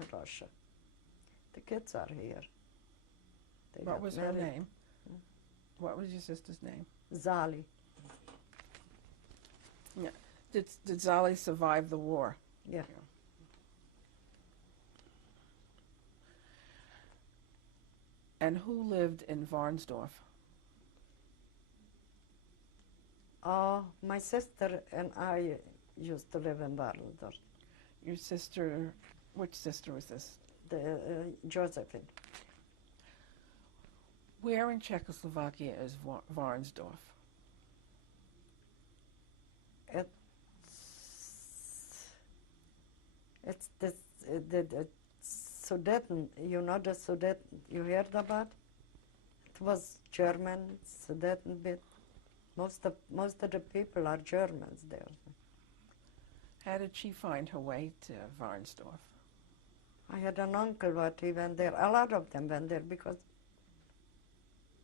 in Russia. The kids are here. They What got was her married. name? What was your sister's name? Zali. Yeah. Did Zali survive the war? Yeah. And who lived in Varnsdorf? My sister and I used to live in Barlendorf. Your sister, which sister was this? Josephine. Where in Czechoslovakia is Varnsdorf? It's this the Sudeten. You know the Sudeten. You heard about? It was German Sudeten bit. Most of the people are Germans there. How did she find her way to Varnsdorf? I had an uncle, but he went there. A lot of them went there because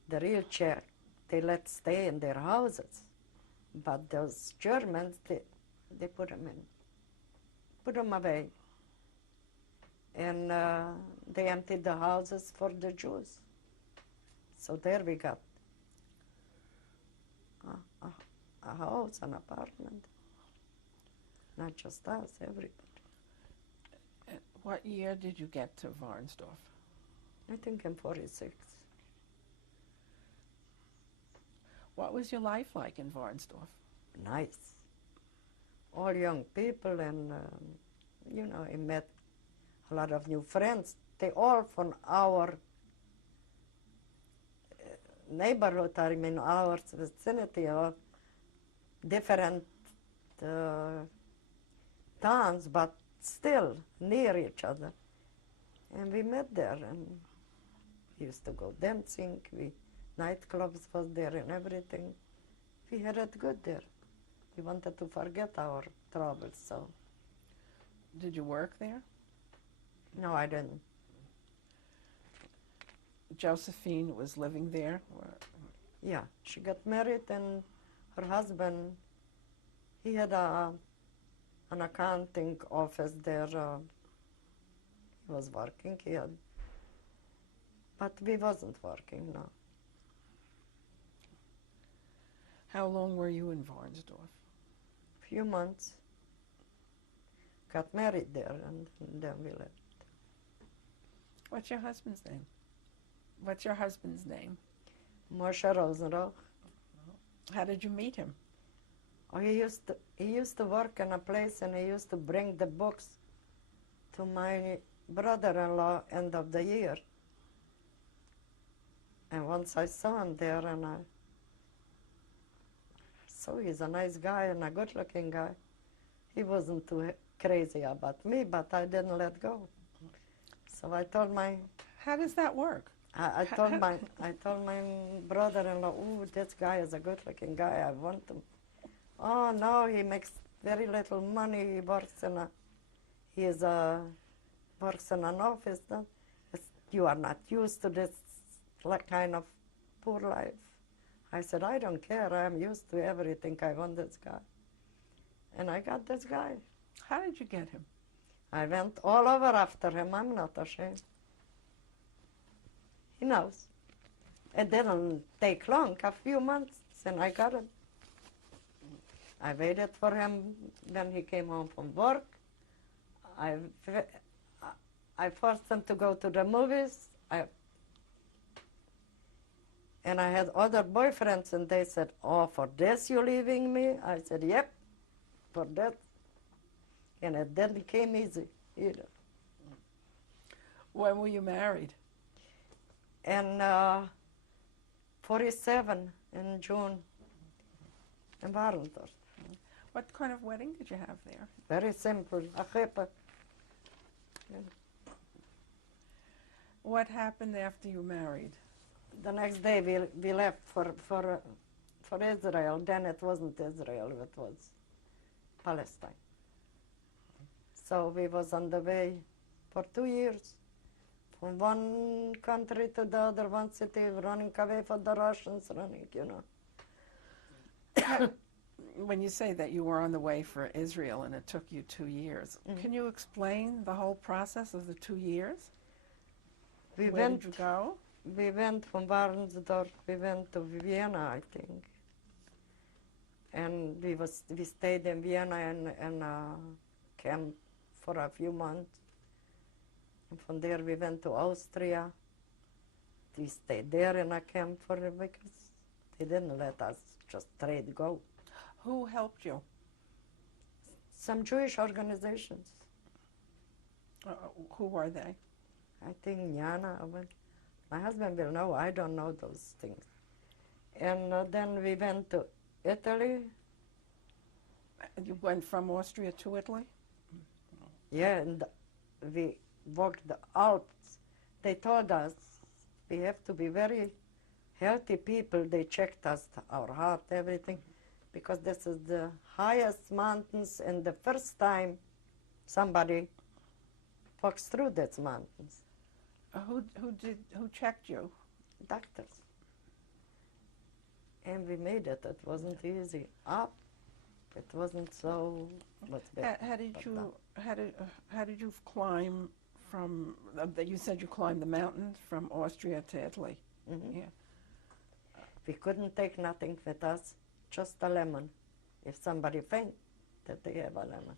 the real Czech, they let stay in their houses. But those Germans, they put them away. And they emptied the houses for the Jews. So there we got a house, an apartment. Not just us, everybody. What year did you get to Varnsdorf? I think in 46. What was your life like in Varnsdorf? Nice. All young people, and I met a lot of new friends. They all from our neighborhood, I mean our vicinity, or different towns, but still near each other. And we met there, and we used to go dancing. Nightclubs was there and everything. We had it good there. We wanted to forget our troubles, so. Did you work there? No, I didn't. Josephine was living there? Yeah, she got married, and her husband, he had an accounting office there. He was working, but we wasn't working, no. How long were you in Varnsdorf? Few months. Got married there, and then we left. What's your husband's name? What's your husband's name? Moshe Rosenrauch. How did you meet him? Oh, he used to work in a place, and he used to bring the books to my brother-in-law end of the year. And once I saw him there, and so he's a nice guy and a good-looking guy. He wasn't too crazy about me, but I didn't let go. So I told my... How does that work? I told my brother-in-law, "Oh, this guy is a good-looking guy. I want him." "Oh no, he makes very little money. He works in an office. No? You are not used to this kind of poor life." I said, "I don't care. I'm used to everything. I want this guy." And I got this guy. How did you get him? I went all over after him. I'm not ashamed. He knows. It didn't take long, a few months, and I got him. I waited for him when he came home from work. I forced him to go to the movies. And I had other boyfriends, and they said, "Oh, for this you leaving me?" I said, "Yep, for that." And it didn't came easy either. When were you married? In 47, in June, in Barlendorf. What kind of wedding did you have there? Very simple, a chuppah. What happened after you married? The next day we left for Israel. Then it wasn't Israel, it was Palestine. So we was on the way for 2 years, from one country to the other, one city, running away from the Russians, When you say that you were on the way for Israel and it took you 2 years, can you explain the whole process of the 2 years? We Where went. did you go? We went from Warnsdorf. We went to Vienna, I think, and we stayed in Vienna in a camp for a few months. And from there we went to Austria. We stayed there in a camp for a week. They didn't let us just straight go. Who helped you? Some Jewish organizations. Who were they? I think Jana. My husband will know. I don't know those things. And then we went to Italy. You went from Austria to Italy? Yeah, and we walked the Alps. They told us we have to be very healthy people. They checked us, our heart, everything, because this is the highest mountains, and the first time somebody walks through these mountains. Who checked you? Doctors. And we made it. It wasn't easy. Up, it wasn't so much better. How did you climb from? You said you climbed the mountains from Austria to Italy. Mm-hmm. Yeah. We couldn't take nothing with us, just a lemon. If somebody faint, that they have a lemon.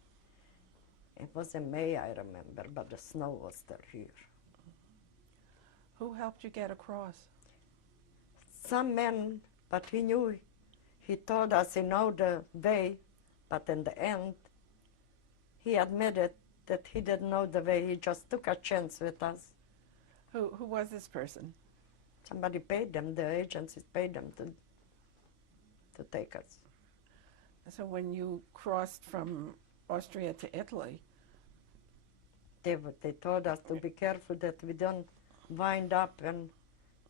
It was in May, I remember, but the snow was still here. Who helped you get across? Some men, but he knew, he told us he know the way, but in the end, he admitted that he didn't know the way. He just took a chance with us. Who was this person? Somebody paid them, the agencies paid them to take us. So when you crossed from Austria to Italy, They told us to be careful that we don't wind up in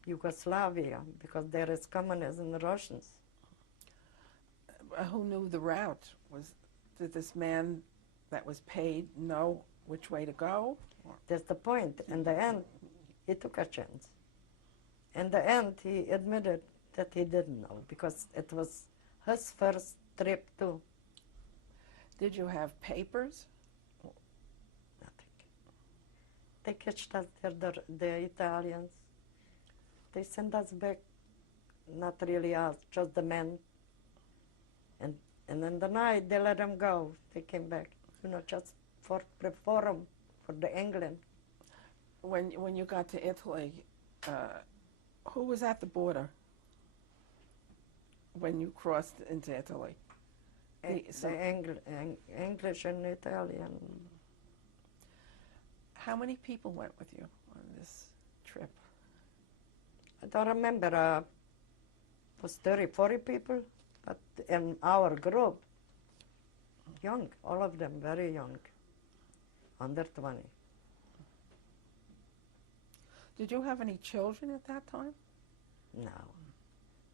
Yugoslavia, because there is communism and Russians. who knew the route? Did this man that was paid know which way to go? That's the point. In the end, he took a chance. In the end, he admitted that he didn't know, because it was his first trip too. Did you have papers? Nothing. They catched us there, the Italians. They sent us back, not really us, just the men. And in the night, they let them go. They came back, just for reform for the England. When you got to Italy, who was at the border when you crossed into Italy? English and Italian. How many people went with you on this trip? I don't remember. It was 30, 40 people, but in our group, young, all of them very young, under 20. Did you have any children at that time? No,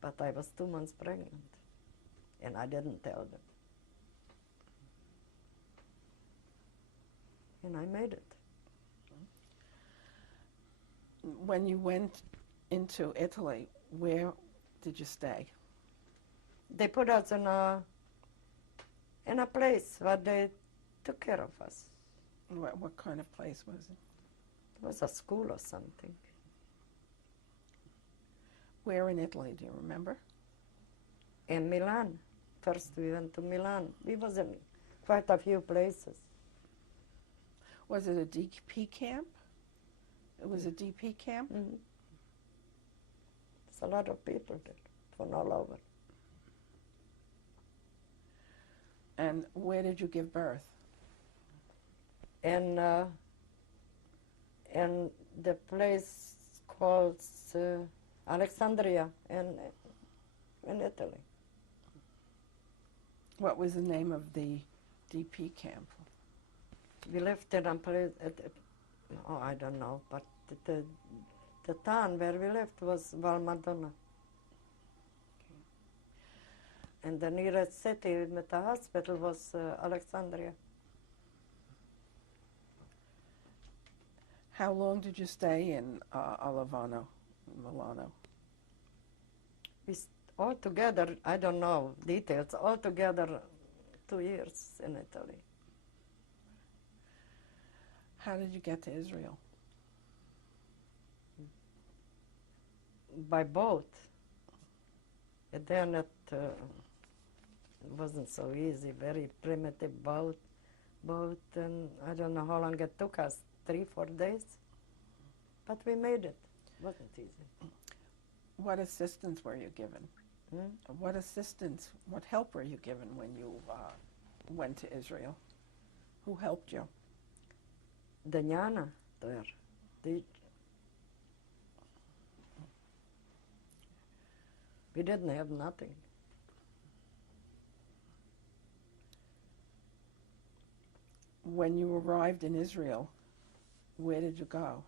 but I was 2 months pregnant, and I didn't tell them. And I made it. When you went into Italy, where did you stay? They put us in a place where they took care of us. What kind of place was it? It was a school or something. Where in Italy, do you remember? In Milan. First we went to Milan. We was in quite a few places. Was it a DP camp? It was a DP camp? Mm-hmm. There's a lot of people there from all over. And where did you give birth? In the place called Alexandria in Italy. What was the name of the DP camp? We lived in a place, I don't know, but the town where we lived was Valmadonna. Okay. And the nearest city with the hospital was Alexandria. How long did you stay in Milano? Altogether, I don't know details, altogether 2 years in Italy. How did you get to Israel? By boat. And then it wasn't so easy, very primitive boat, and I don't know how long it took us, 3-4 days. But we made it. It wasn't easy. What assistance were you given? What assistance, what help were you given when you went to Israel? Who helped you? The Nyana there. We didn't have nothing. When you arrived in Israel, where did you go?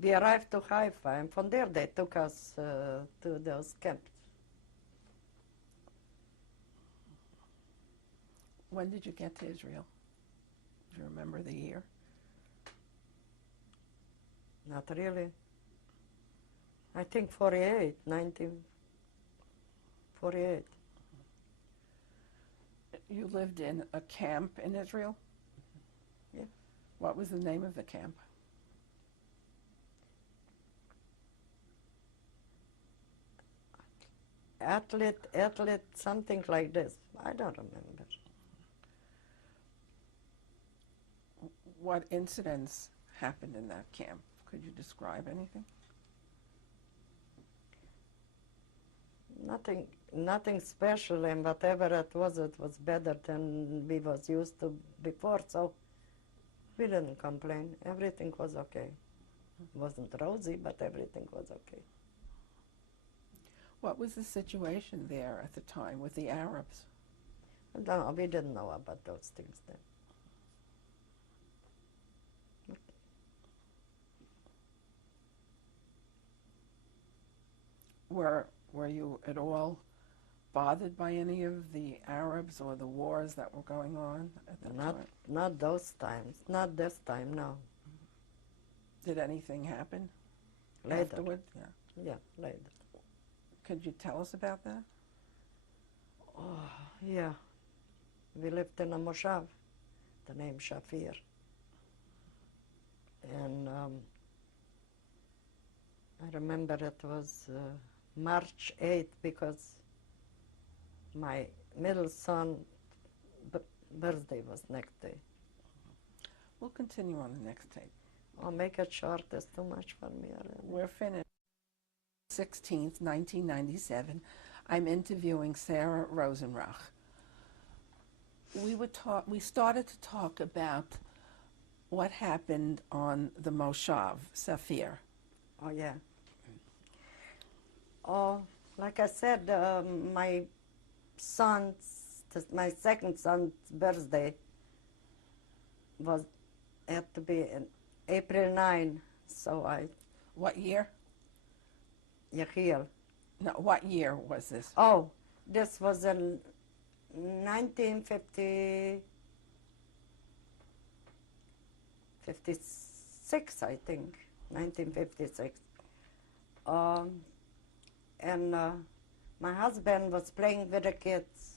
We arrived to Haifa, and from there they took us to those camps. When did you get to Israel? Do you remember the year? Not really. I think 1948. You lived in a camp in Israel? Yeah. What was the name of the camp? Athlete, something like this. I don't remember. What incidents happened in that camp? Could you describe anything? Nothing special, and whatever it was better than we was used to before, so we didn't complain. Everything was okay. Wasn't rosy, but everything was okay. What was the situation there at the time with the Arabs? No, we didn't know about those things then. Were you at all bothered by any of the Arabs or the wars that were going on at that time? Not those times. Not this time, no. Did anything happen Later. afterward? Yeah, later. Could you tell us about that? Oh, yeah. We lived in a moshav, the name Shafir. And I remember it was March 8th because my middle son's birthday was next day. We'll continue on the next tape. I'll make it short. It's too much for me already. We're finished. 16th, 1997. I'm interviewing Sara Rosenrauch. We started to talk about what happened on the Moshav, Safir. Oh, yeah. Oh, like I said, my second son's birthday had to be in April 9, so What year? Yechiel. No, what year was this? Oh, this was in 1956, I think, 1956. And my husband was playing with the kids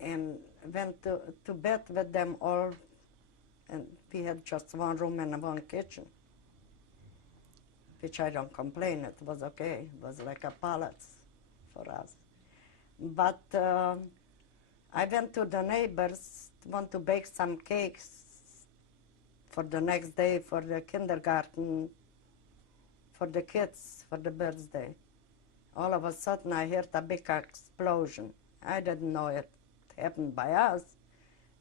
and went to bed with them all, and we had just one room and one kitchen, which I don't complain, it was okay. It was like a palace for us. But I went to the neighbors to want to bake some cakes for the next day for the kindergarten, for the kids, for the birthday. All of a sudden I heard a big explosion. I didn't know it happened by us.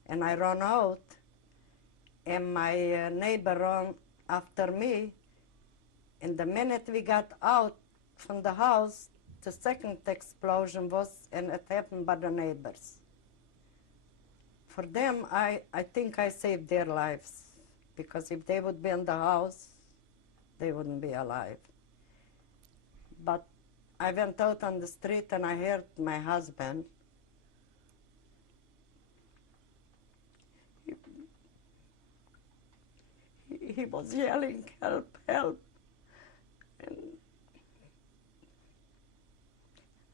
And I ran out, and my neighbor ran after me. And the minute we got out from the house, the second explosion was, and it happened by the neighbors. For them, I think I saved their lives, because if they would be in the house, they wouldn't be alive. But I went out on the street and I heard my husband. He was yelling, help, help.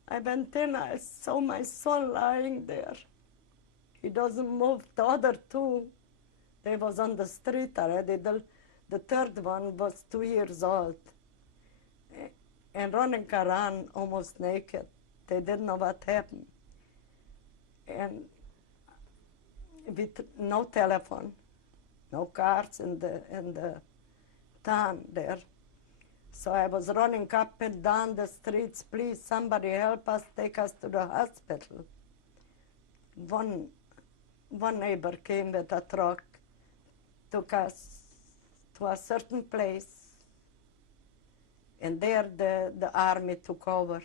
I went in, I saw my son lying there. He doesn't move. The other two, they was on the street already. The third one was 2 years old and running around almost naked. They didn't know what happened. And with no telephone, no cars in the town there. So I was running up and down the streets, please, somebody help us, take us to the hospital. One neighbor came with a truck, took us to a certain place, and there the army took over.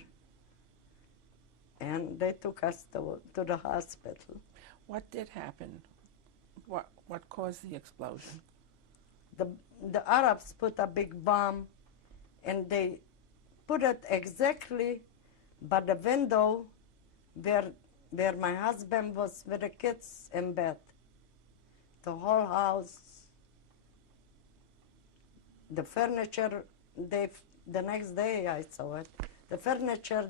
And they took us to the hospital. What did happen? What caused the explosion? The Arabs put a big bomb, and they put it exactly by the window where my husband was with the kids in bed. The whole house, the furniture, the next day I saw it. The furniture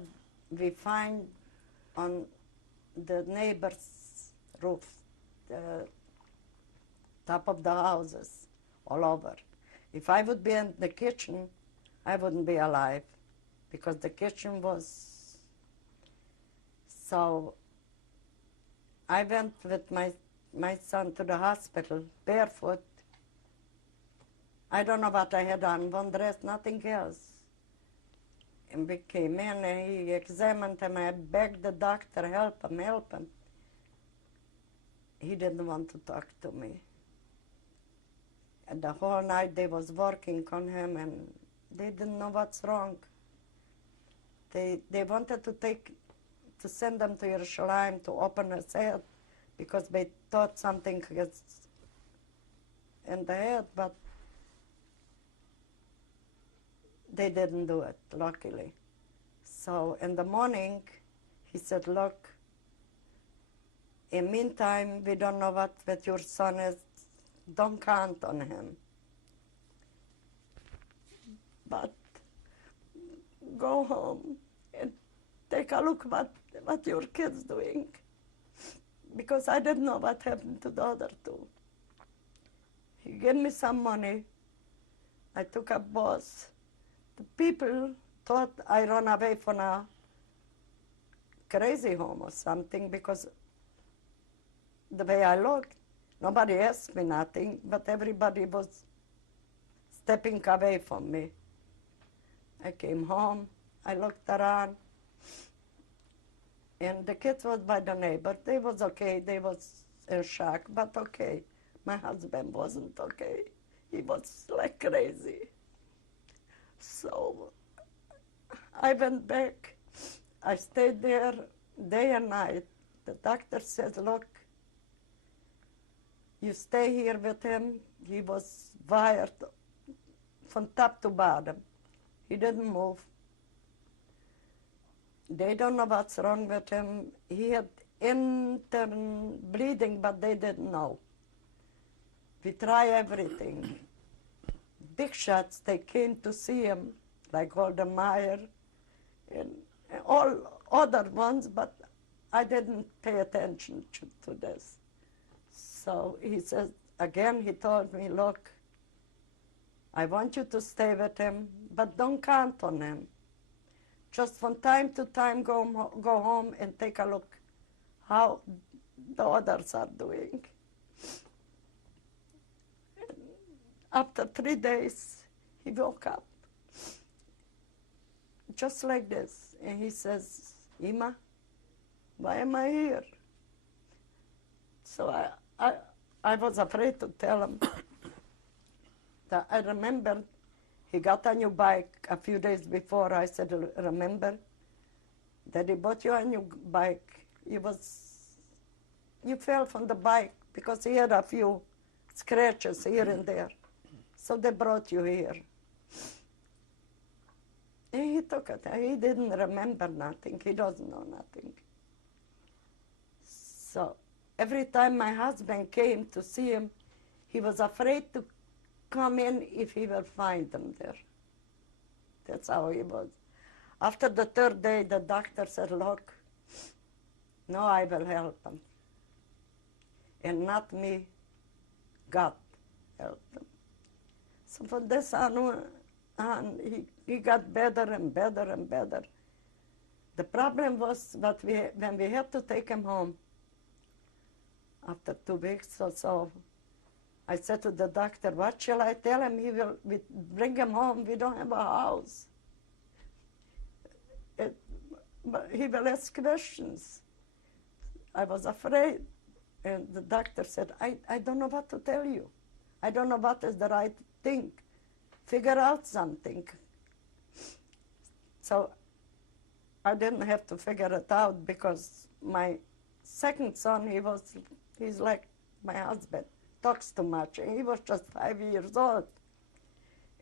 we find on the neighbor's roof, the top of the houses, all over. If I would be in the kitchen, I wouldn't be alive, because the kitchen was... So I went with my son to the hospital, barefoot. I don't know what I had on, one dress, nothing else. And we came in and he examined him. I begged the doctor, help him, help him. He didn't want to talk to me. And the whole night they was working on him and they didn't know what's wrong. They wanted to send him to Yerushalayim to open his head because they thought something was in the head, but they didn't do it, luckily. So in the morning, he said, look, in meantime, we don't know what your son is. Don't count on him. But go home and take a look what your kid's doing. Because I didn't know what happened to the other two. He gave me some money. I took a bus. The people thought I ran away from a crazy home or something because the way I looked, nobody asked me nothing, but everybody was stepping away from me. I came home, I looked around, and the kids was by the neighbor. They was okay, they was in shock, but okay. My husband wasn't okay. He was like crazy. So I went back. I stayed there day and night. The doctor says, look, you stay here with him. He was wired from top to bottom. He didn't move. They don't know what's wrong with him. He had internal bleeding, but they didn't know. We try everything. Big shots, they came to see him, like Meyer and all other ones, but I didn't pay attention to this. So he says, again, he told me, look, I want you to stay with him, but don't count on him. Just from time to time go home and take a look how the others are doing. After 3 days, he woke up, just like this. And he says, Ima, why am I here? So I was afraid to tell him. That I remember he got a new bike a few days before. I said, remember, Daddy bought you a new bike. You fell from the bike because he had a few scratches here and there. So they brought you here. And he took it. He didn't remember nothing. He doesn't know nothing. So every time my husband came to see him, he was afraid to come in if he will find them there. That's how he was. After the third day, the doctor said, look, no, I will help him. And not me, God helped him. So from this on, he got better and better and better. The problem was that when we had to take him home, after 2 weeks or so, I said to the doctor, what shall I tell him? We bring him home, we don't have a house. But he will ask questions. I was afraid. And the doctor said, I don't know what to tell you. I don't know what is the right thing. Figure out something. So I didn't have to figure it out because my second son, he's like my husband, talks too much. And he was just 5 years old.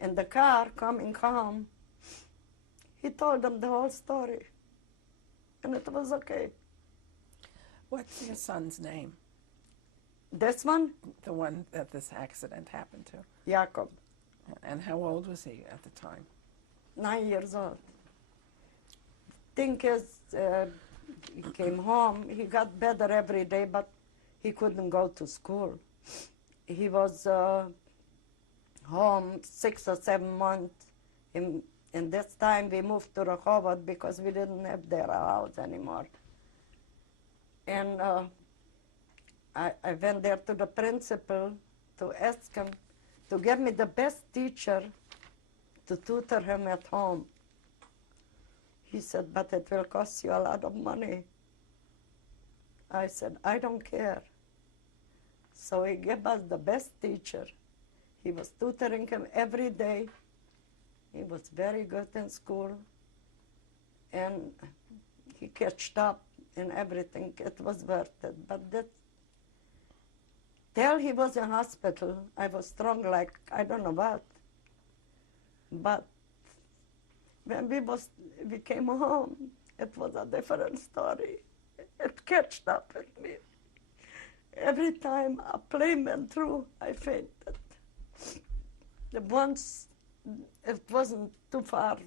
In the car coming home, he told them the whole story. And it was okay. What's your son's name? This one? The one that this accident happened to. Jacob. And how old was he at the time? 9 years old. Thing is, he came home, he got better every day, but he couldn't go to school. He was home 6 or 7 months. In this time, we moved to Rehovot because we didn't have their house anymore. And I went there to the principal to ask him to give me the best teacher to tutor him at home. He said, but it will cost you a lot of money. I said, I don't care. So he gave us the best teacher. He was tutoring him every day. He was very good in school. And he catched up in everything. It was worth it. But till he was in hospital, I was strong like I don't know what. But when we came home, it was a different story. It catched up with me. Every time a plane went through, I fainted. Once, it wasn't too far,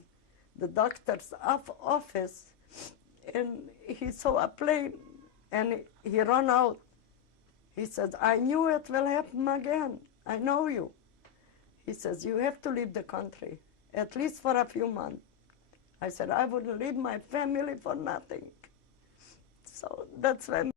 the doctor's office, and he saw a plane, and he ran out. He says, I knew it will happen again. I know you. He says, you have to leave the country, at least for a few months. I said, I wouldn't leave my family for nothing. So that's when